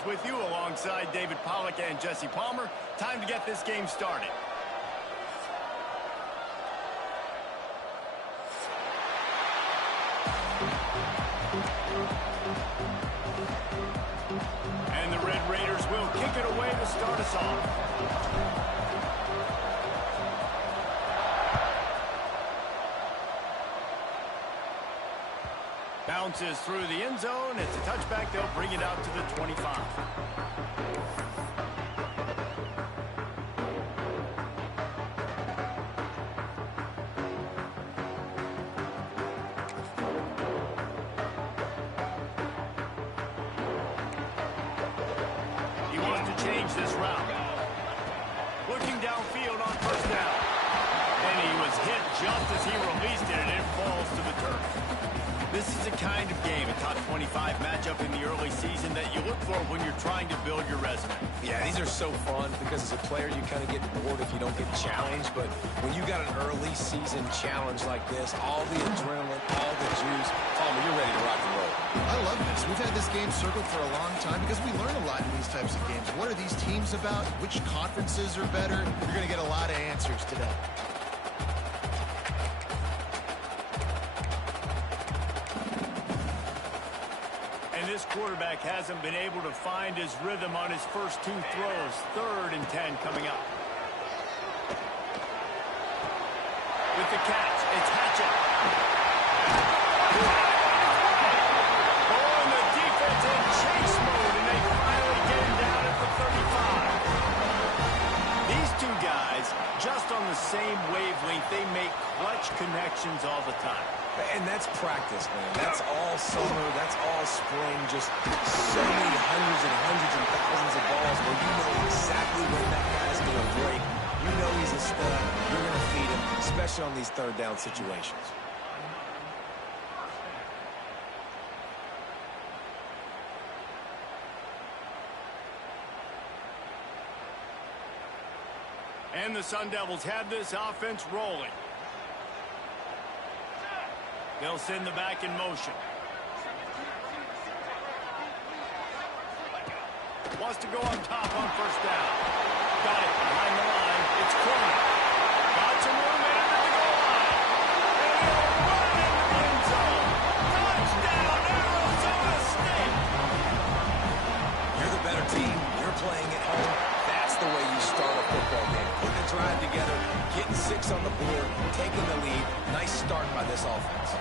Raiders with you alongside David Pollack and Jesse Palmer. Time to get this game started. And the Red Raiders will kick it away to start us off. Bounces through the end zone. It's a touchback. They'll bring it out to the 25. He wants to change this route. Looking downfield on first down. And he was hit just as he released it, and it falls to the turf. This is the kind of game, a top 25 matchup in the early season that you look for when you're trying to build your resume. Yeah, these are so fun because as a player, you kind of get bored if you don't get challenged. But when you got an early season challenge like this, all the adrenaline, all the juice, Palmer, you're ready to rock and roll. I love this. We've had this game circled for a long time because we learn a lot in these types of games. What are these teams about? Which conferences are better? You're going to get a lot of answers today. This quarterback hasn't been able to find his rhythm on his first two throws. 3rd and 10 coming up. With the catch, it's Hatchett. Oh, and the defense in chase mode, and they finally get him down at the 35. These two guys, just on the same wavelength, they make clutch connections all the time. And that's practice, man. That's all summer. That's all spring. Just so many hundreds and thousands of balls where you know exactly when that guy's going to break. You know he's a stud. You're going to feed him, especially on these 3rd down situations. And the Sun Devils have this offense rolling. They'll send the back in motion. Wants to go on top on first down. Got it behind the line. It's corner. Got some room in at the goal line. And he'll run into the end zone. Touchdown, Arizona State. You're the better team. You're playing at home. That's the way you start a football game. Putting a drive together, getting 6 on the board, taking the lead. Nice start by this offense.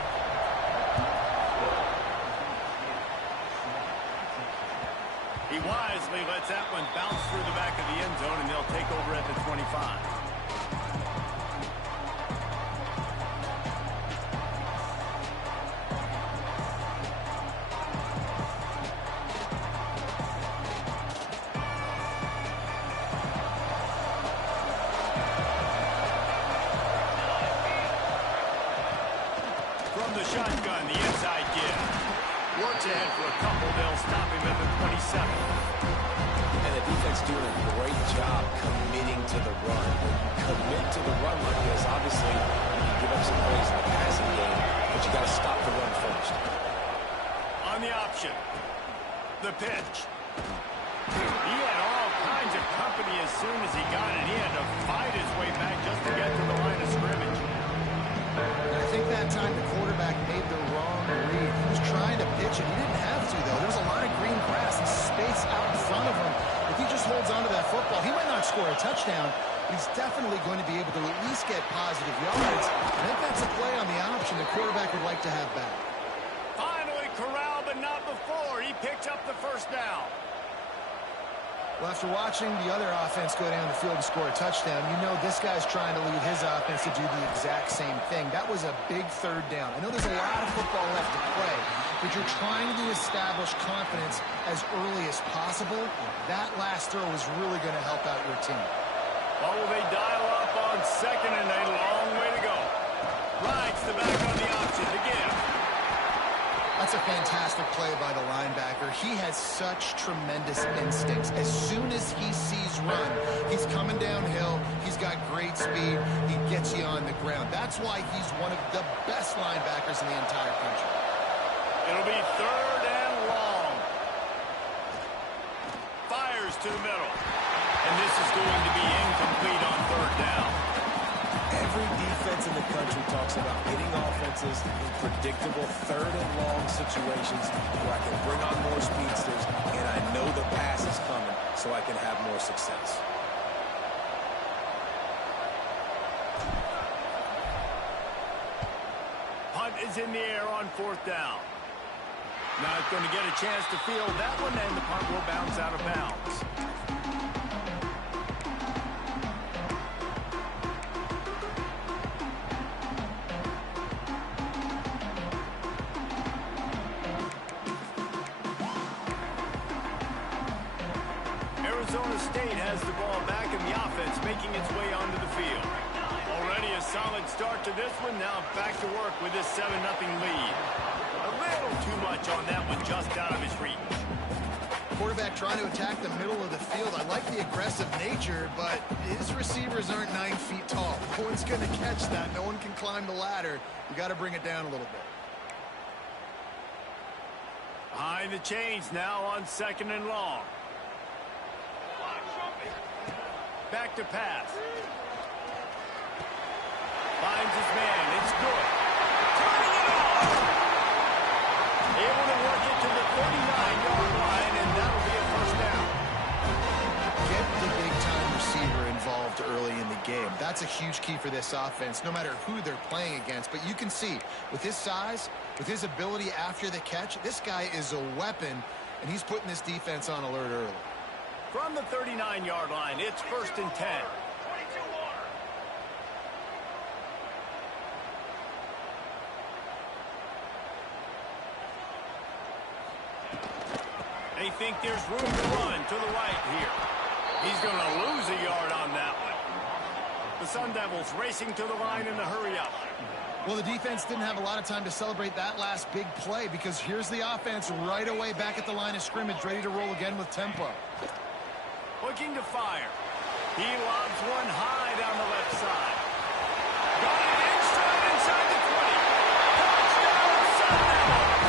He wisely lets that one bounce through the back of the end zone, and they'll take over at the 25. From the shotgun, the inside give. Works ahead for a couple. They'll stop him at the 27. And the defense doing a great job committing to the run. Commit to the run like this. Obviously, you can give up some plays in the passing game, but you got to stop the run first. On the option, the pitch. He had all kinds of company as soon as he got it. He had to fight his way back just to get to the line of scrimmage. I think that time the quarterback made the wrong read. He was trying to pitch it. He didn't have to, though. There was a lot of green grass and space out in front of him. If he just holds onto that football, he might not score a touchdown, but he's definitely going to be able to at least get positive yards. I think that's a play on the option the quarterback would like to have back. Finally corralled, but not before. He picked up the first down. Well, after watching the other offense go down the field and score a touchdown, you know this guy's trying to lead his offense to do the exact same thing. That was a big 3rd down. I know there's a lot of football left to play, but you're trying to establish confidence as early as possible. That last throw is really going to help out your team. Oh, they dial up on 2nd and a long way to go. Rides the back on the option to give. That's a fantastic play by the linebacker. He has such tremendous instincts. As soon as he sees run, he's coming downhill. He's got great speed. He gets you on the ground. That's why he's one of the best linebackers in the entire country. It'll be 3rd and long. to the middle. And this is going to be incomplete on third down. Every defense in the country talks about getting offenses in predictable third and long situations where I can bring on more speedsters and I know the pass is coming so I can have more success. Punt is in the air on fourth down. Not going to get a chance to field that one, and the punt will bounce out of bounds. Arizona State has the ball back in the offense, making its way onto the field. Already a solid start to this one. Now back to work with this 7-0 lead. A little too much on that one, just out of his reach. Quarterback trying to attack the middle of the field. I like the aggressive nature, but his receivers aren't 9 feet tall. No one's going to catch that. No one can climb the ladder. You got to bring it down a little bit. Behind the chains now on 2nd and long. Back to pass. Finds his man. It's good. Turning it off. Able to work it to the 39-yard line, and that'll be a first down. Get the big-time receiver involved early in the game. That's a huge key for this offense, no matter who they're playing against. But you can see, with his size, with his ability after the catch, this guy is a weapon, and he's putting this defense on alert early. From the 39-yard line, it's 1st and 10. They think there's room to run to the right here. He's going to lose a yard on that one. The Sun Devils racing to the line in the hurry-up. Well, the defense didn't have a lot of time to celebrate that last big play because here's the offense right away back at the line of scrimmage, ready to roll again with tempo. Looking to fire. He lobs one high down the left side. Got it in stride inside the 20. Touchdown, Sun Devils.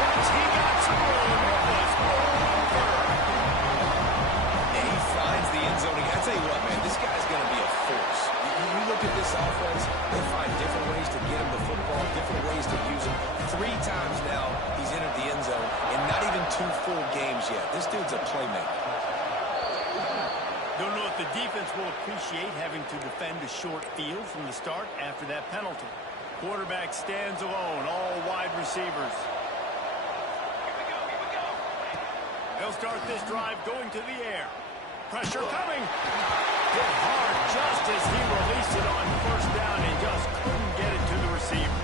Once he got some room, it was over. And he finds the end zone. I tell you what, man, this guy's going to be a force. You look at this offense, they find different ways to get him the football, different ways to use him. 3 times now he's entered the end zone, and not even 2 full games yet. This dude's a playmaker. Don't know if the defense will appreciate having to defend a short field from the start after that penalty. Quarterback stands alone, all wide receivers. They'll start this drive going to the air. Pressure coming. Hit hard just as he released it on 1st down and just couldn't get it to the receiver.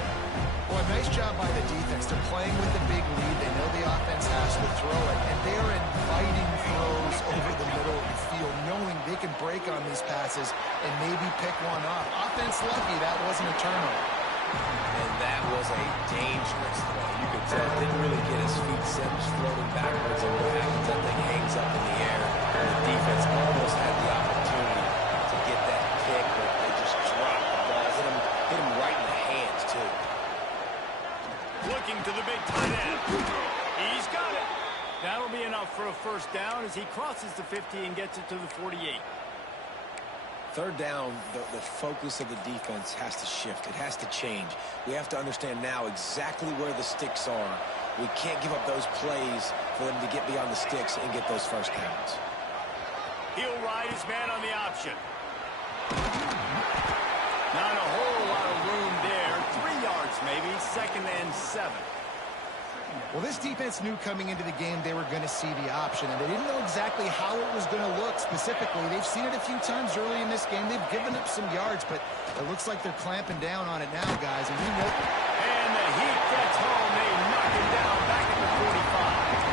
Boy, nice job by the defense. They're playing with a big lead. They know the offense has to throw it, and they are inviting throws over the middle of the field, knowing they can break on these passes and maybe pick one off. Offense lucky that wasn't a turnover. And that was a dangerous throw. You could tell didn't really get his feet set, just floating backwards, and what happens, that thing hangs up in the air. And the defense almost had the opportunity to get that kick, but they just dropped the ball. Hit him right in the hands, too. Looking to the big tight end. He's got it. That'll be enough for a first down as he crosses the 50 and gets it to the 48. 3rd down, the focus of the defense has to shift. It has to change. We have to understand now exactly where the sticks are. We can't give up those plays for them to get beyond the sticks and get those first downs. He'll ride his man on the option. Not a whole lot of room there. 3 yards maybe, 2nd and 7. Well, this defense knew coming into the game they were going to see the option, and they didn't know exactly how it was going to look specifically. They've seen it a few times early in this game. They've given up some yards, but it looks like they're clamping down on it now, guys. And we know. And the heat gets home. They knock him down back at the 45.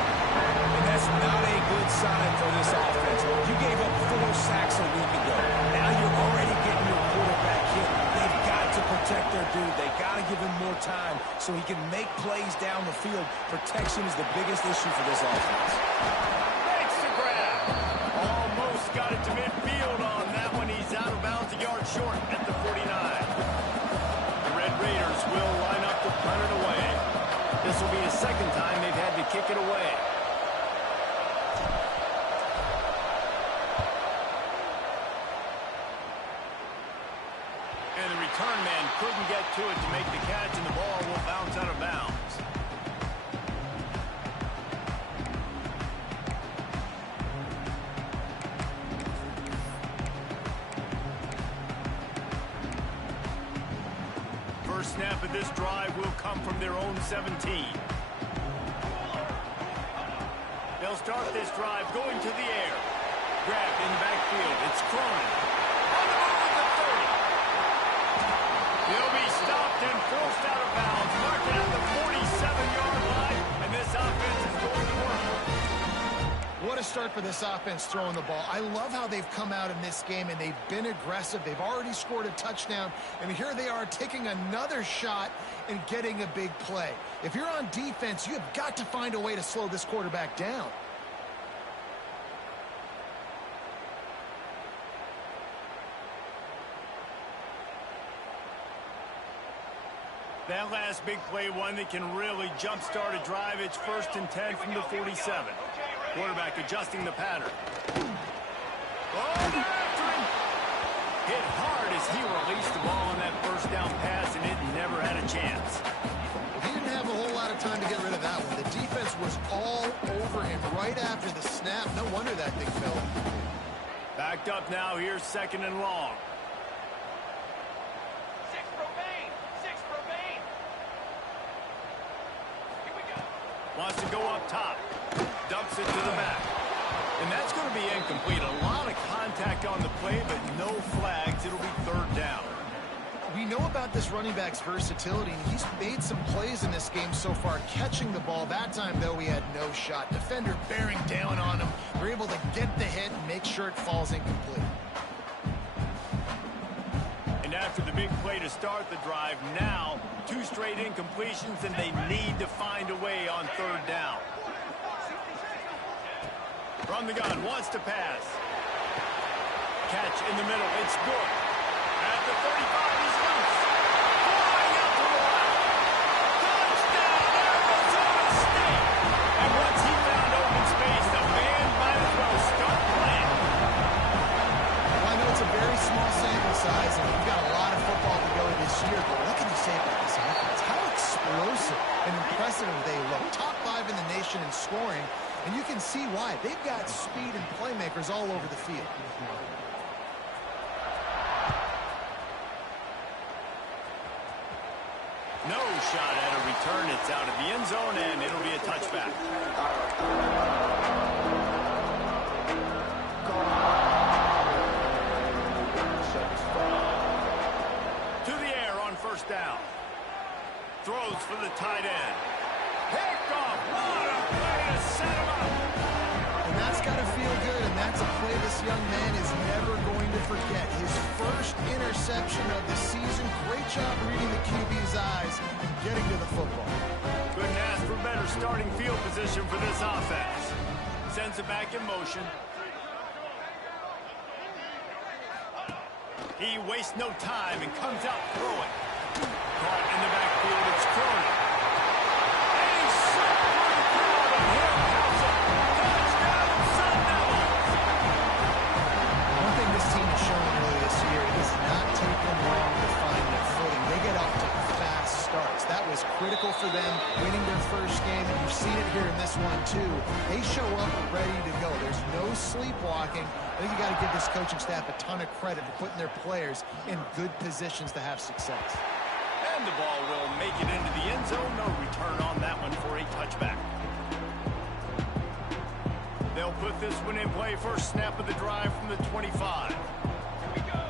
And that's not a good sign for this offense. You gave up 4 sacks a week ago. Now you're already getting your quarterback hit. They've got to protect their dude. They got to give him more time so he can make plays down the field. Protection is the biggest issue for this offense. Makes the grab. Almost got it to midfield on that one. He's out of bounds, a yard short at the 49. The Red Raiders will line up to punt it away. This will be the 2nd time they've had to kick it away. right to it to make the catch, and the ball will bounce out of bounds. First snap of this drive will come from their own 17. They'll start this drive going to the air. Grabbed in the backfield. It's Cronin. On the move at the 30. He'll be stopped and forced out of bounds. Marked at the 47-yard line, and this offense is going to work. What a start for this offense throwing the ball. I love how they've come out in this game, and they've been aggressive. They've already scored a touchdown, and here they are taking another shot and getting a big play. If you're on defense, you have got to find a way to slow this quarterback down. That last big play, one that can really jumpstart a drive. It's 1st and 10 from the 47. Quarterback adjusting the pattern. Oh, they're after him. Hit hard as he released the ball on that first down pass, and it never had a chance. He didn't have a whole lot of time to get rid of that one. The defense was all over him right after the snap. No wonder that thing fell. Backed up now. Here's 2nd and long. Wants to go up top. Dumps it to the back. And that's going to be incomplete. A lot of contact on the play, but no flags. It'll be 3rd down. We know about this running back's versatility, and he's made some plays in this game so far, catching the ball. That time, though, he had no shot. Defender bearing down on him. They're able to get the hit and make sure it falls incomplete. And after the big play to start the drive, now 2 straight incompletions, and they need to find a way on 3rd down. From the gun, wants to pass. Catch in the middle, it's good. At the 35, he's loose. Flying out to the left. Touchdown, Arizona State. And once he found open space, the man might as well start playing. Well, I know it's a very small sample size, and we've got a lot of football to go this year, but what can you say about this offense? How explosive and impressive they look. Top 5 in the nation in scoring, and you can see why. They've got speed and playmakers all over the field. No shot at a return. It's out of the end zone, and it'll be a touchback. To the air on 1st down. Throws for the tight end. Picked off. What a play to set him up. And that's got to feel good, and that's a play this young man is never going to forget. His first interception of the season. Great job reading the QB's eyes and getting to the football. Couldn't ask for better starting field position for this offense. Sends it back in motion. He wastes no time and comes out throwing. Caught in the backfield, it's Cronin. And he's set for the crowd, and he'll pass it. Touchdown, Sun Devils. One thing this team has shown early this year, it does not take them long to find their footing. They get off to fast starts. That was critical for them, winning their first game, and you've seen it here in this one, too. They show up ready to go. There's no sleepwalking. I think you got to give this coaching staff a ton of credit for putting their players in good positions to have success. And the ball will make it into the end zone. No return on that one for a touchback. They'll put this one in play. First snap of the drive from the 25. Here we go.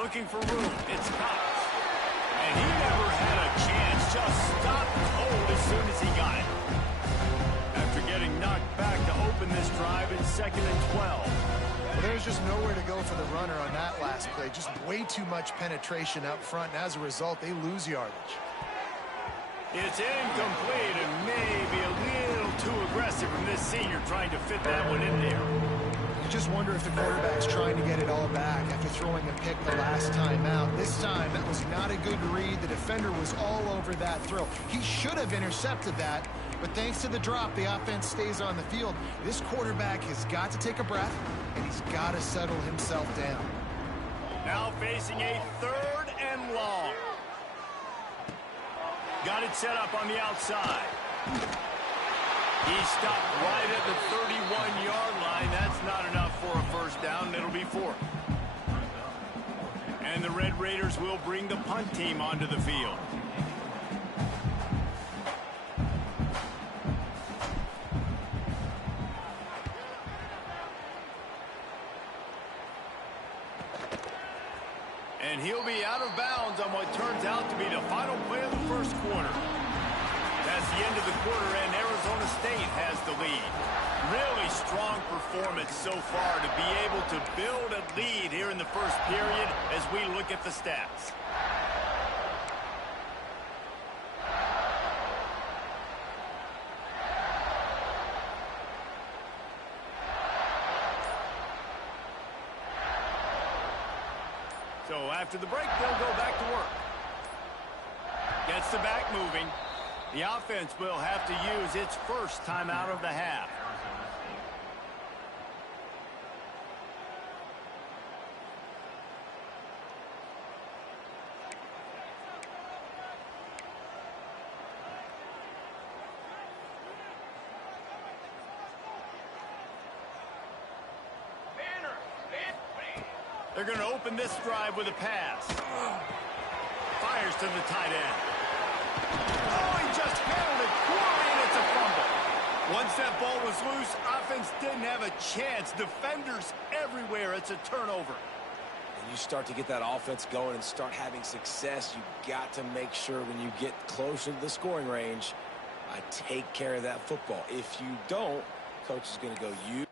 Looking for room. It's Cox. And he never had a chance. Just stopped cold as soon as he got it. After getting knocked back to open this drive, it's 2nd and 12. Well, there's just nowhere to go for the runner on that last play. Just way too much penetration up front, and as a result, they lose yardage. It's incomplete and maybe a little too aggressive from this senior trying to fit that one in there. You just wonder if the quarterback's trying to get it all back after throwing a pick the last time out. This time, that was not a good read. The defender was all over that throw. He should have intercepted that, but thanks to the drop, the offense stays on the field. This quarterback has got to take a breath, and he's got to settle himself down. Now facing a 3rd and long. Got it set up on the outside. He stopped right at the 31-yard line. That's not enough for a first down. It'll be fourth. And the Red Raiders will bring the punt team onto the field. And he'll be out of bounds on what turns out to be the final play of the first quarter. That's the end of the quarter, and Arizona State has the lead. Really strong performance so far to be able to build a lead here in the first period as we look at the stats. So after the break, they'll go back to work. Gets the back moving. The offense will have to use its first timeout of the half. They're going to open this drive with a pass. Fires to the tight end. Oh, he just handled it poorly, and it's a fumble. Once that ball was loose, offense didn't have a chance. Defenders everywhere. It's a turnover. And you start to get that offense going and start having success, you got to make sure when you get closer to the scoring range, take care of that football. If you don't, coach is going to go, you...